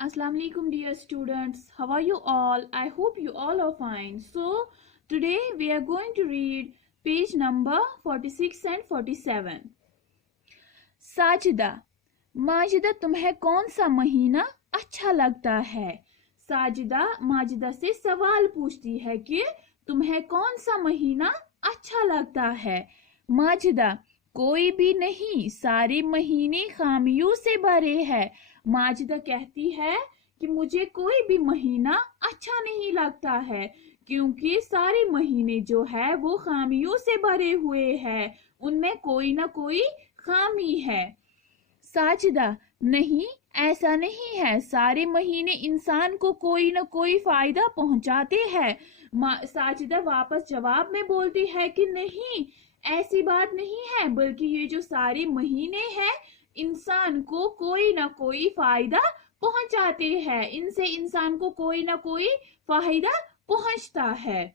Assalamu alaikum dear students. How are you all? I hope you all are fine. So today we are going to read page number 46 and 47. Sajida, Majida तुम्हें कौन सा महीना अच्छा लगता है? साजिदा माजिदा से सवाल पूछती है कि तुम्हें कौन सा महीना अच्छा लगता है? माजिदा, कोई भी नहीं, सारे महीने खामियों से भरे हैं। माजिदा कहती है कि मुझे कोई भी महीना अच्छा नहीं लगता है क्योंकि सारे महीने जो है वो खामियों से भरे हुए हैं, उनमें कोई ना कोई खामी है। साजिदा, नहीं, ऐसा नहीं है, सारे महीने इंसान को कोई ना कोई फायदा पहुंचाते हैं। साजिदा वापस जवाब में बोलती है कि नहीं, ऐसी बात नहीं है, बल्कि ये जो सारे महीने हैं इंसान को कोई ना कोई फायदा पहुंचाते हैं, इनसे इंसान को कोई ना कोई फायदा पहुंचता है।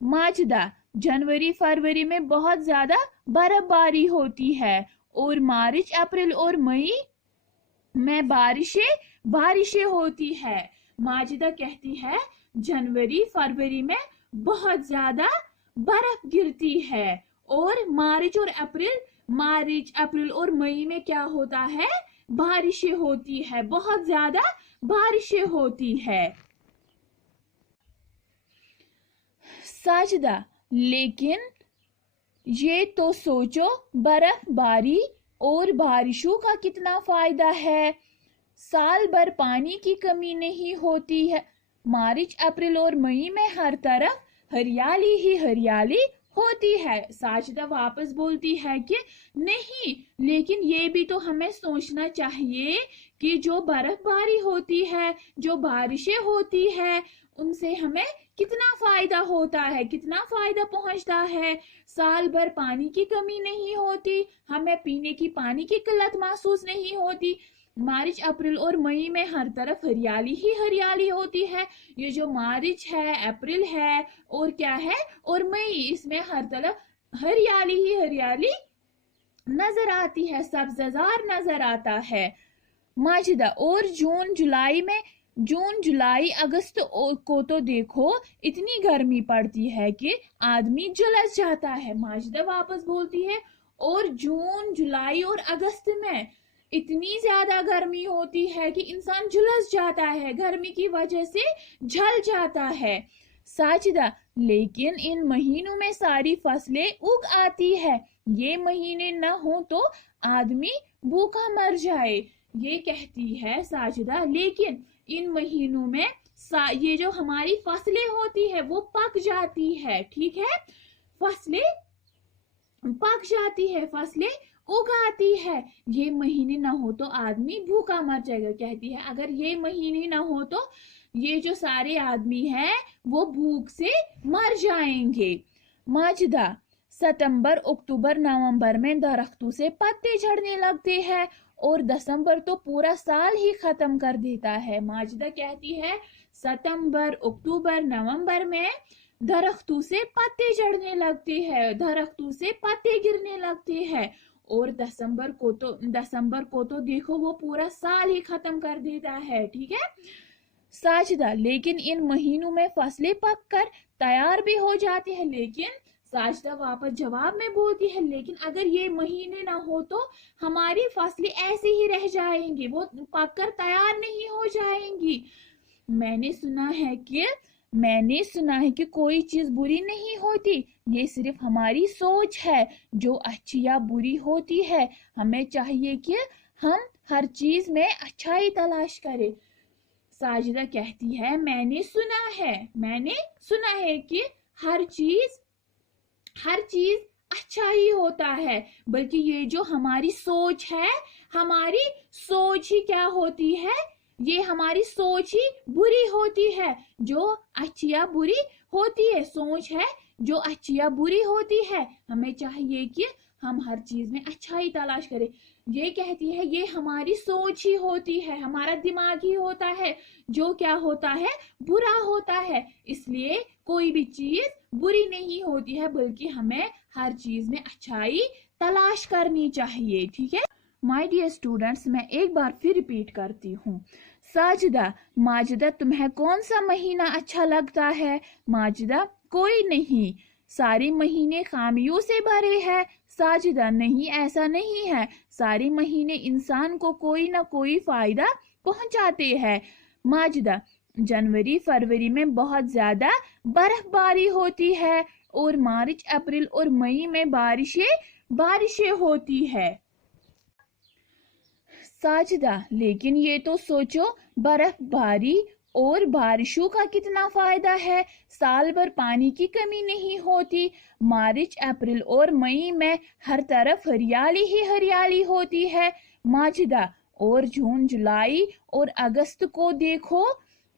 माजिदा, जनवरी फरवरी में बहुत ज्यादा बर्फबारी होती है और मार्च अप्रैल और मई में बारिशें होती है। माजिदा कहती है जनवरी फरवरी में बहुत ज्यादा बर्फ गिरती है और मार्च अप्रैल और मई में क्या होता है? बारिशें होती है, बहुत ज्यादा बारिशें होती है। साजिदा, लेकिन ये तो सोचो, बर्फबारी और बारिशों का कितना फायदा है। साल भर पानी की कमी नहीं होती है। मार्च अप्रैल और मई में हर तरफ हरियाली ही हरियाली होती है। साजिदा वापस बोलती है कि नहीं, लेकिन ये भी तो हमें सोचना चाहिए कि जो बर्फबारी होती है, जो बारिशें होती है, उनसे हमें कितना फायदा होता है, कितना फायदा पहुंचता है। साल भर पानी की कमी नहीं होती, हमें पीने की पानी की किल्लत महसूस नहीं होती। मार्च अप्रैल और मई में हर तरफ हरियाली ही हरियाली होती है। ये जो मार्च है, अप्रैल है और क्या है और मई, इसमें हर तरफ हरियाली ही हरियाली नजर आती है, सब्ज़ार नजर आता है। माजिदा, और जून जुलाई अगस्त को तो देखो, इतनी गर्मी पड़ती है कि आदमी झुलस जाता है। माजिदा वापस बोलती है और जून जुलाई और अगस्त में इतनी ज्यादा गर्मी होती है कि इंसान झुलस जाता है, गर्मी की वजह से जल जाता है। साजिदा, लेकिन इन महीनों में सारी फसलें उग आती है, ये महीने न हो तो आदमी भूखा मर जाए। ये कहती है साजिदा, लेकिन इन महीनों में ये जो हमारी फसलें होती है वो पक जाती है, ठीक है, फसलें पक जाती है, फसलें उगाती है। ये महीने ना हो तो आदमी भूखा मर जाएगा। कहती है अगर ये महीने ना हो तो ये जो सारे आदमी हैं वो भूख से मर जाएंगे। माजिदा, सितंबर अक्टूबर नवंबर में दरख्तों से पत्ते झड़ने लगते हैं और दिसंबर तो पूरा साल ही खत्म कर देता है। माजिदा कहती है सितंबर अक्टूबर नवंबर में दरख्तों से पत्ते झड़ने लगते हैं, दरख्तों से पत्ते गिरने लगते हैं और दिसंबर को तो देखो वो पूरा साल ही खत्म कर देता है, ठीक है। साजिदा, लेकिन इन महीनों में फसलें पककर तैयार भी हो जाती है। लेकिन साजिदा वापस जवाब में बोलती है लेकिन अगर ये महीने ना हो तो हमारी फसलें ऐसे ही रह जाएंगी, वो पककर तैयार नहीं हो जाएंगी। मैंने सुना है कि कोई चीज बुरी नहीं होती, ये सिर्फ हमारी सोच है जो अच्छी या बुरी होती है। हमें चाहिए कि हम हर चीज में अच्छाई तलाश करें। साजिदा कहती है मैंने सुना है कि हर चीज अच्छा ही होता है, बल्कि ये जो हमारी सोच है, हमारी सोच ही क्या होती है, ये हमारी सोच ही बुरी होती है, जो अच्छी या बुरी होती है, सोच है जो अच्छी या बुरी होती है। हमें चाहिए कि हम हर चीज में अच्छाई तलाश करें। ये कहती है ये हमारी सोच ही होती है, हमारा दिमाग ही होता है जो क्या होता है, बुरा होता है। इसलिए कोई भी चीज बुरी नहीं होती है, बल्कि हमें हर चीज में अच्छाई तलाश करनी चाहिए, ठीक है। माय डियर स्टूडेंट्स, मैं एक बार फिर रिपीट करती हूँ। साजिदा, माजिदा तुम्हें कौन सा महीना अच्छा लगता है? माजिदा, कोई नहीं, सारे महीने खामियों से भरे हैं। साजिदा, नहीं ऐसा नहीं है, सारे महीने इंसान को कोई ना कोई फायदा पहुंचाते हैं। माजिदा, जनवरी फरवरी में बहुत ज्यादा बर्फबारी होती है और मार्च अप्रैल और मई में बारिशें होती है। साजिदा, लेकिन ये तो सोचो, बर्फबारी और बारिशों का कितना फायदा है। साल भर पानी की कमी नहीं होती। मार्च अप्रैल और मई में हर तरफ हरियाली ही हरियाली होती है। माजिदा, और जून जुलाई और अगस्त को देखो,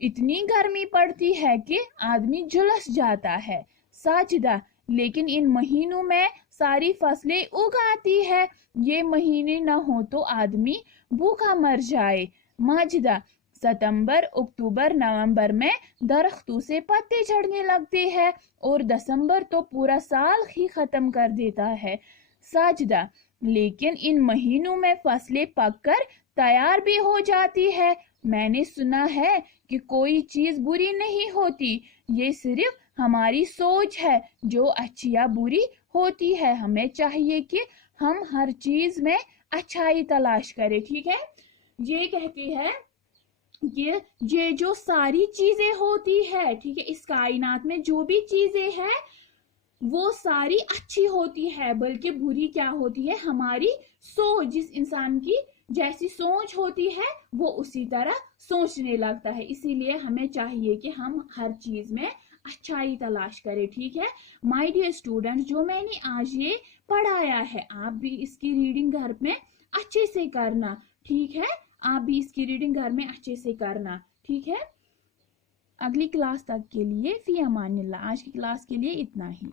इतनी गर्मी पड़ती है कि आदमी झुलस जाता है। साजिदा, लेकिन इन महीनों में सारी फसलें उग आती है, ये महीने न हो तो आदमी भूखा मर जाए। माजिदा, सितंबर अक्टूबर नवंबर में दरख्तों से पत्ते झड़ने लगते हैं और दिसंबर तो पूरा साल ही खत्म कर देता है। साजिदा, लेकिन इन महीनों में फसलें पककर तैयार भी हो जाती है। मैंने सुना है कि कोई चीज बुरी नहीं होती, ये सिर्फ हमारी सोच है जो अच्छी या बुरी होती है। हमें चाहिए कि हम हर चीज में अच्छाई तलाश करें। ठीक है, ये कहती है कि ये जो सारी चीजें होती है, ठीक है, इस कायनात में जो भी चीजें हैं वो सारी अच्छी होती है, बल्कि बुरी क्या होती है, हमारी सोच। जिस इंसान की जैसी सोच होती है वो उसी तरह सोचने लगता है। इसीलिए हमें चाहिए कि हम हर चीज में अच्छाई तलाश करें। ठीक है माय डियर स्टूडेंट्स, जो मैंने आज ये पढ़ाया है आप भी इसकी रीडिंग घर में अच्छे से करना। ठीक है, आप भी इसकी रीडिंग घर में अच्छे से करना। ठीक है, अगली क्लास तक के लिए फी अमानिल्लाह। आज की क्लास के लिए इतना ही।